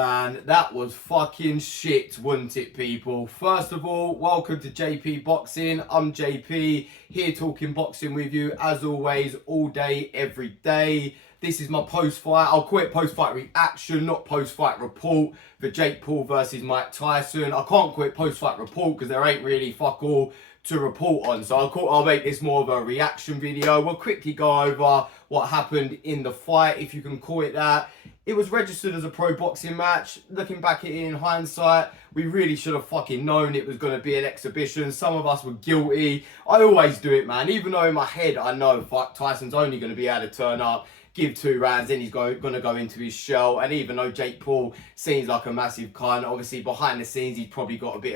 man, that was fucking shit, wasn't it, people? First of all, welcome to JP Boxing. I'm JP, here talking boxing with you, as always, all day, every day. This is my post-fight, I'll call it post-fight reaction, not post-fight report, for Jake Paul versus Mike Tyson. I can't call it post-fight report because there ain't really fuck all to report on. So I'll make this more of a reaction video. We'll quickly go over what happened in the fight, if you can call it that. It was registered as a pro boxing match. Looking back at it in hindsight, we really should have fucking known it was going to be an exhibition. Some of us were guilty. I always do it, man. Even though in my head I know fuck Tyson's only going to be able to turn up, give 2 rounds, then he's going to go into his shell. And even though Jake Paul seems like a massive cunt, obviously behind the scenes he's probably got a bit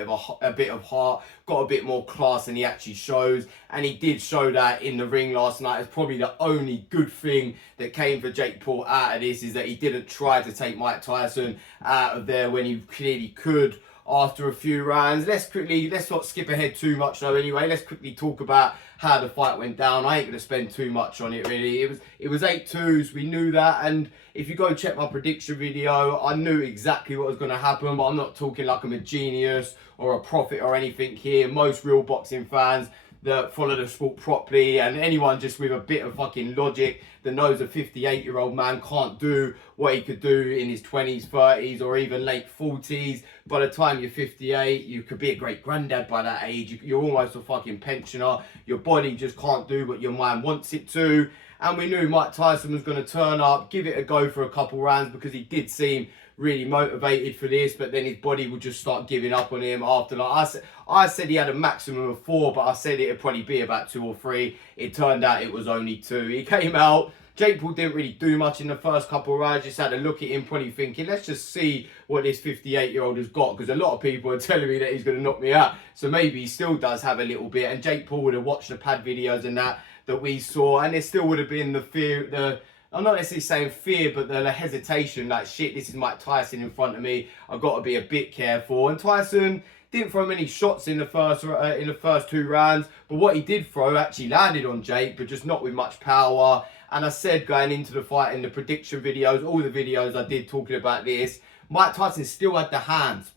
of heart, got a bit more class than he actually shows. And he did show that in the ring last night. It's probably the only good thing that came for Jake Paul out of this, is that he didn't try to take Mike Tyson out of there when he clearly could after a few rounds. Let's not skip ahead too much though anyway. Let's quickly talk about how the fight went down. I ain't going to spend too much on it really. It was 8-2s, we knew that, and if you go check my prediction video, I knew exactly what was going to happen, but I'm not talking like I'm a genius or a prophet or anything here. Most real boxing fans that follow the sport properly, and anyone just with a bit of fucking logic that knows a 58-year-old man can't do what he could do in his 20s, 30s, or even late 40s. By the time you're 58, you could be a great granddad by that age. You're almost a fucking pensioner. Your body just can't do what your mind wants it to. And we knew Mike Tyson was going to turn up, give it a go for a couple rounds, because he did seem really motivated for this, but then his body would just start giving up on him after. Like I said he had a maximum of 4, but I said it'd probably be about 2 or 3. It turned out it was only 2. He came out, Jake Paul didn't really do much in the first couple of rounds, just had a look at him, probably thinking, let's just see what this 58-year-old has got, because a lot of people are telling me that he's going to knock me out, so maybe he still does have a little bit. And Jake Paul would have watched the pad videos and that we saw, and there still would have been the fear, I'm not necessarily saying fear, but the hesitation, like, shit, this is Mike Tyson in front of me, I've got to be a bit careful. And Tyson didn't throw many shots in the first 2 rounds, but what he did throw actually landed on Jake, but just not with much power. And I said going into the fight in the prediction videos, all the videos I did talking about this, Mike Tyson still had the hands.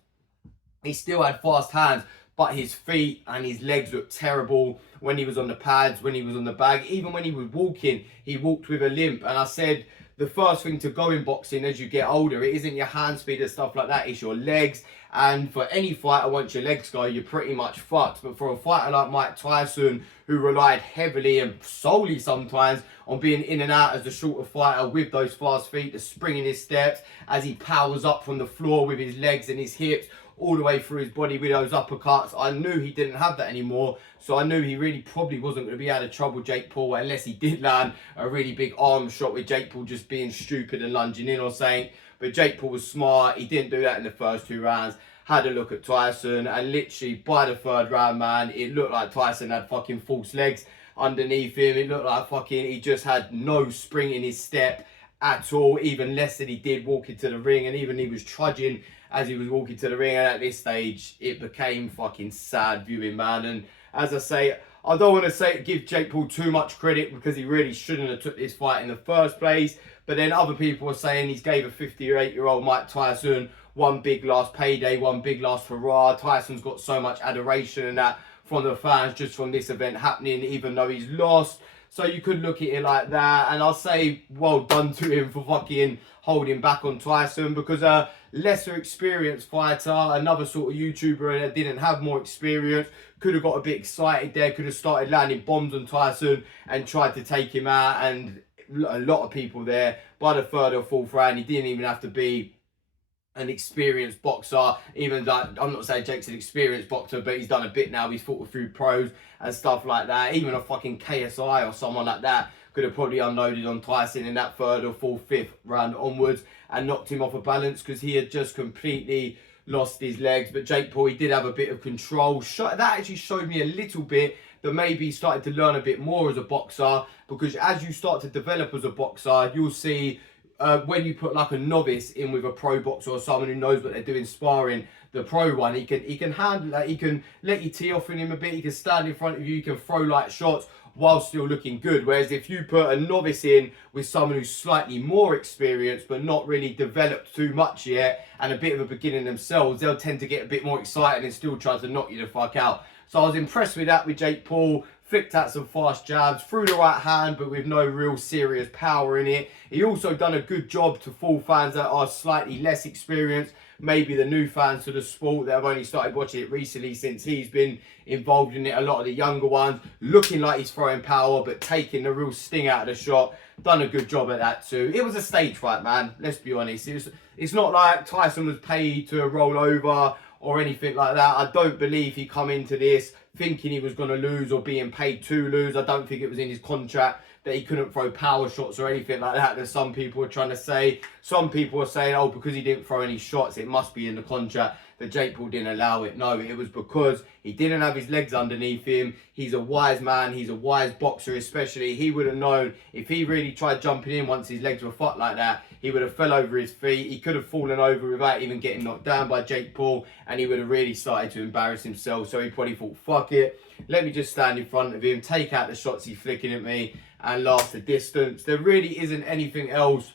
He still had fast hands, but his feet and his legs looked terrible when he was on the pads, when he was on the bag. Even when he was walking, he walked with a limp. And I said, the first thing to go in boxing as you get older, it isn't your hand speed and stuff like that, it's your legs. And for any fighter, once your legs go, you're pretty much fucked. But for a fighter like Mike Tyson, who relied heavily and solely sometimes on being in and out as a shorter fighter with those fast feet, the spring in his steps, as he powers up from the floor with his legs and his hips, all the way through his body with those uppercuts, I knew he didn't have that anymore. So I knew he really probably wasn't going to be able to trouble Jake Paul, unless he did land a really big arm shot with Jake Paul just being stupid and lunging in or something. But Jake Paul was smart. He didn't do that in the first 2 rounds. Had a look at Tyson, and literally by the 3rd round, man, it looked like Tyson had fucking false legs underneath him. It looked like fucking he just had no spring in his step at all, even less than he did walking to the ring. And even he was trudging as he was walking to the ring, and at this stage it became fucking sad viewing, man. And as I say, I don't want to give Jake Paul too much credit, because he really shouldn't have took this fight in the first place. But then other people are saying he's gave a 58-year-old Mike Tyson one big last payday, one big last hurrah. Tyson's got so much adoration and that from the fans just from this event happening, even though he's lost. So you could look at it like that, and I'll say well done to him for fucking holding back on Tyson, because a lesser experienced fighter, another sort of YouTuber that didn't have more experience, could have got a bit excited there, could have started landing bombs on Tyson and tried to take him out. And a lot of people there, by the 3rd or 4th round, he didn't even have to be an experienced boxer. Even like, I'm not saying Jake's an experienced boxer, but he's done a bit now. He's fought with few pros and stuff like that. Even a fucking KSI or someone like that could have probably unloaded on Tyson in that 3rd or 4th, 5th round onwards and knocked him off a balance, because he had just completely lost his legs. But Jake Paul, he did have a bit of control. That actually showed me a little bit that maybe he started to learn a bit more as a boxer, because as you start to develop as a boxer, you'll see when you put like a novice in with a pro boxer or someone who knows what they're doing sparring, the pro one, he can handle that. He can let you tee off in him a bit. He can stand in front of you. He can throw light shots. while still looking good. Whereas if you put a novice in with someone who's slightly more experienced but not really developed too much yet and a bit of a beginner themselves, they'll tend to get a bit more excited and still try to knock you the fuck out. So I was impressed with that with Jake Paul. Flicked out some fast jabs, threw the right hand, but with no real serious power in it. He also done a good job to fool fans that are slightly less experienced, maybe the new fans to the sport that have only started watching it recently since he's been involved in it. A lot of the younger ones, looking like he's throwing power, but taking the real sting out of the shot. Done a good job at that too. It was a stage fight, man. Let's be honest. It's not like Tyson was paid to roll over or anything like that. I don't believe he come into this thinking he was going to lose or being paid to lose. I don't think it was in his contract that he couldn't throw power shots or anything like that some people are trying to say. Some people are saying, oh, because he didn't throw any shots, it must be in the contract that Jake Paul didn't allow it. No, it was because he didn't have his legs underneath him. He's a wise man. He's a wise boxer especially. He would have known if he really tried jumping in once his legs were fucked like that, he would have fell over his feet. He could have fallen over without even getting knocked down by Jake Paul, and he would have really started to embarrass himself. So he probably thought, fuck it, let me just stand in front of him, take out the shots he's flicking at me, and last the distance. There really isn't anything else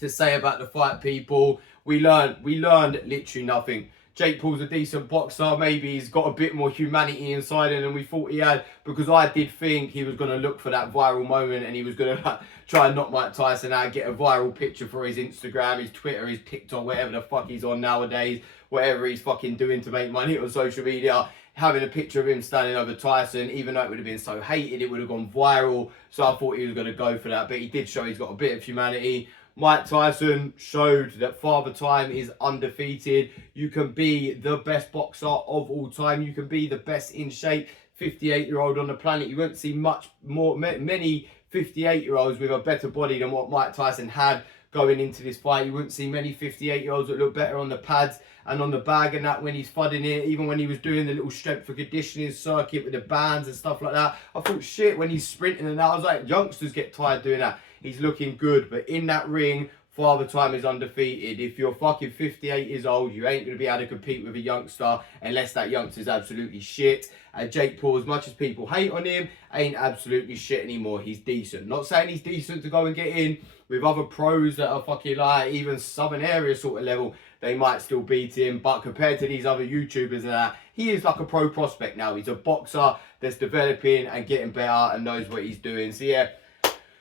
to say about the fight, people. We learned literally nothing. Jake Paul's a decent boxer. Maybe he's got a bit more humanity inside him than we thought he had, because I did think he was going to look for that viral moment and he was going to try and knock Mike Tyson out, get a viral picture for his Instagram, his Twitter, his TikTok, whatever the fuck he's on nowadays, whatever he's fucking doing to make money on social media. Having a picture of him standing over Tyson, even though it would have been so hated, it would have gone viral. So I thought he was going to go for that, but he did show he's got a bit of humanity. Mike Tyson showed that Father Time is undefeated. You can be the best boxer of all time. You can be the best in shape 58-year-old on the planet. You won't see many 58-year-olds with a better body than what Mike Tyson had going into this fight. You wouldn't see many 58-year-olds that look better on the pads and on the bag and that when he's fudding it, even when he was doing the little strength for conditioning circuit with the bands and stuff like that. I thought, shit, when he's sprinting and that, I was like, youngsters get tired doing that. He's looking good, but in that ring, Father Time is undefeated. If you're fucking 58 years old, you ain't going to be able to compete with a youngster unless that youngster's absolutely shit. And Jake Paul, as much as people hate on him, ain't absolutely shit anymore. He's decent. Not saying he's decent to go and get in with other pros that are fucking like even Southern area sort of level. They might still beat him, but compared to these other YouTubers and that, he is like a pro prospect now. He's a boxer that's developing and getting better and knows what he's doing. So yeah,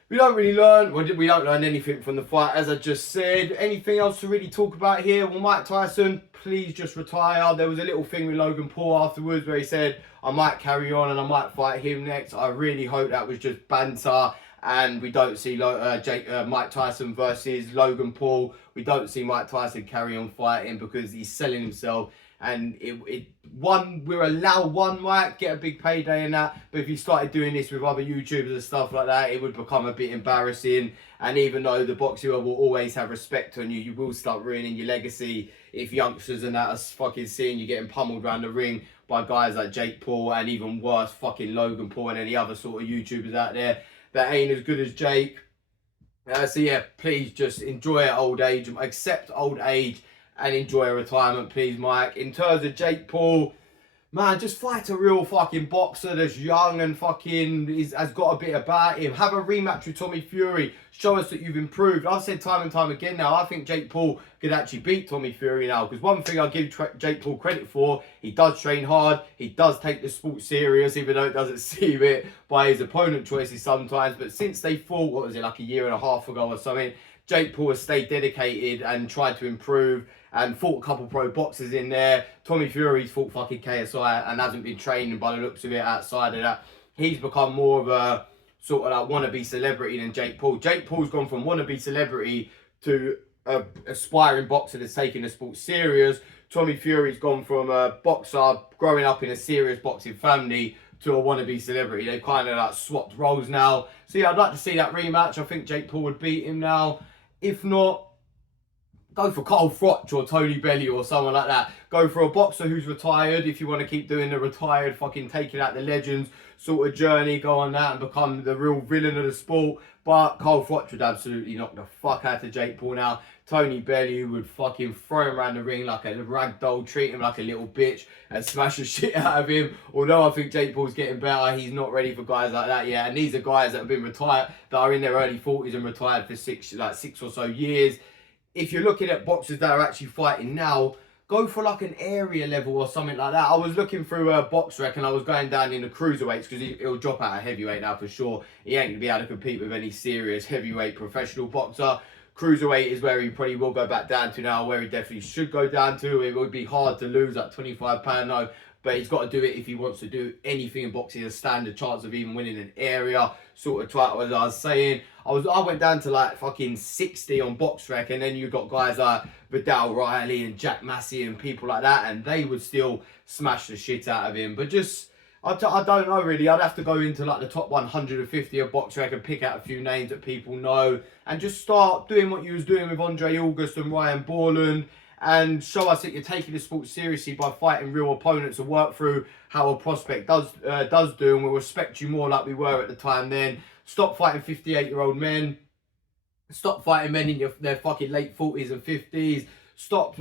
we don't really learn, we don't learn anything from the fight, as I just said. Anything else to really talk about here? Well, Mike Tyson, please just retire. There was a little thing with Logan Paul afterwards where he said, I might carry on and I might fight him next. I really hope that was just banter and we don't see Mike Tyson versus Logan Paul. We don't see Mike Tyson carry on fighting because he's selling himself. And we're allowed one might get a big payday in that, but if you started doing this with other YouTubers and stuff like that, it would become a bit embarrassing. And even though the boxing world will always have respect on you, you will start ruining your legacy if youngsters and that are fucking seeing you getting pummeled around the ring by guys like Jake Paul and even worse, fucking Logan Paul and any other sort of YouTubers out there that ain't as good as Jake. So yeah, please just enjoy old age, accept old age, and enjoy a retirement, please, Mike. In terms of Jake Paul, man, just fight a real fucking boxer that's young and fucking has got a bit about him. Have a rematch with Tommy Fury. Show us that you've improved. I've said time and time again now, I think Jake Paul could actually beat Tommy Fury now. Because one thing I give Jake Paul credit for, he does train hard. He does take the sport serious, even though it doesn't seem it by his opponent choices sometimes. But since they fought, what was it, like a year and a half ago or something, Jake Paul has stayed dedicated and tried to improve and fought a couple pro boxers in there. Tommy Fury's fought fucking KSI and hasn't been training by the looks of it outside of that. He's become more of a sort of like wannabe celebrity than Jake Paul. Jake Paul's gone from wannabe celebrity to a aspiring boxer that's taking the sport serious. Tommy Fury's gone from a boxer growing up in a serious boxing family to a wannabe celebrity. They've kind of like swapped roles now. So yeah, I'd like to see that rematch. I think Jake Paul would beat him now. If not, go for Carl Froch or Tony Bellew or someone like that. Go for a boxer who's retired if you want to keep doing the retired fucking taking out the legends sort of journey. Go on that and become the real villain of the sport. But Carl Froch would absolutely knock the fuck out of Jake Paul now. Tony Bellew would fucking throw him around the ring like a rag doll, treat him like a little bitch, and smash the shit out of him. Although I think Jake Paul's getting better, he's not ready for guys like that yet. And these are guys that have been retired, that are in their early 40s and retired for six or so years. If you're looking at boxers that are actually fighting now, go for like an area level or something like that. I was looking through a box rec and I was going down in the cruiserweights because he'll drop out a heavyweight now for sure. He ain't going to be able to compete with any serious heavyweight professional boxer. Cruiserweight is where he probably will go back down to now, where he definitely should go down to. It would be hard to lose at 25 pound though, but he's got to do it if he wants to do anything in boxing. A standard chance of even winning an area sort of title, as I was saying. I went down to like fucking 60 on box rec, and then you got guys like Vidal Riley and Jack Massey and people like that, and they would still smash the shit out of him. But just I don't know really. I'd have to go into like the top 150 of box rec and pick out a few names that people know, and just start doing what you was doing with Andre August and Ryan Borland, and show us that you're taking the sport seriously by fighting real opponents, and work through how a prospect does do, and we'll respect you more like we were at the time then. Stop fighting 58-year-old men. Stop fighting men in their fucking late 40s and 50s. Stop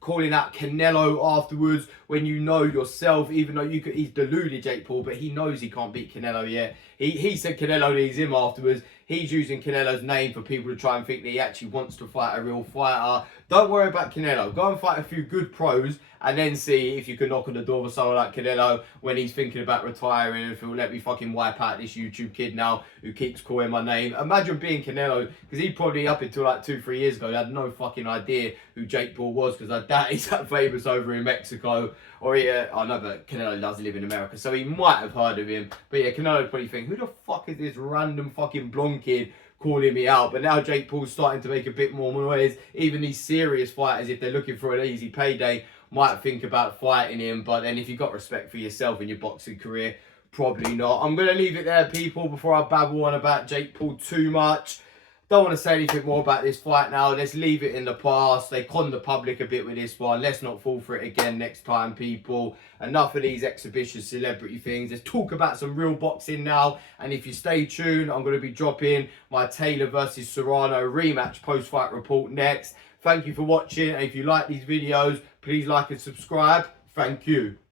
calling out Canelo afterwards when you know yourself, even though he's deluded Jake Paul, but he knows he can't beat Canelo yet. He said Canelo needs him afterwards. He's using Canelo's name for people to try and think that he actually wants to fight a real fighter. Don't worry about Canelo. Go and fight a few good pros and then see if you can knock on the door of someone like Canelo when he's thinking about retiring, and if he'll let me fucking wipe out this YouTube kid now who keeps calling my name. Imagine being Canelo, because he probably up until like 2-3 years ago had no fucking idea who Jake Paul was, because I doubt he's that famous over in Mexico. Or I know, but Canelo does live in America, so he might have heard of him. But yeah, Canelo probably think, who the fuck is this random fucking blonde kid calling me out? But now Jake Paul's starting to make a bit more noise. Even these serious fighters, if they're looking for an easy payday, might think about fighting him. But then if you've got respect for yourself in your boxing career, probably not. I'm going to leave it there, people, before I babble on about Jake Paul too much. Don't want to say anything more about this fight now. Let's leave it in the past. They conned the public a bit with this one. Let's not fall for it again next time, people. Enough of these exhibition celebrity things. Let's talk about some real boxing now. And if you stay tuned, I'm going to be dropping my Taylor versus Serrano rematch post-fight report next. Thank you for watching. And if you like these videos, please like and subscribe. Thank you.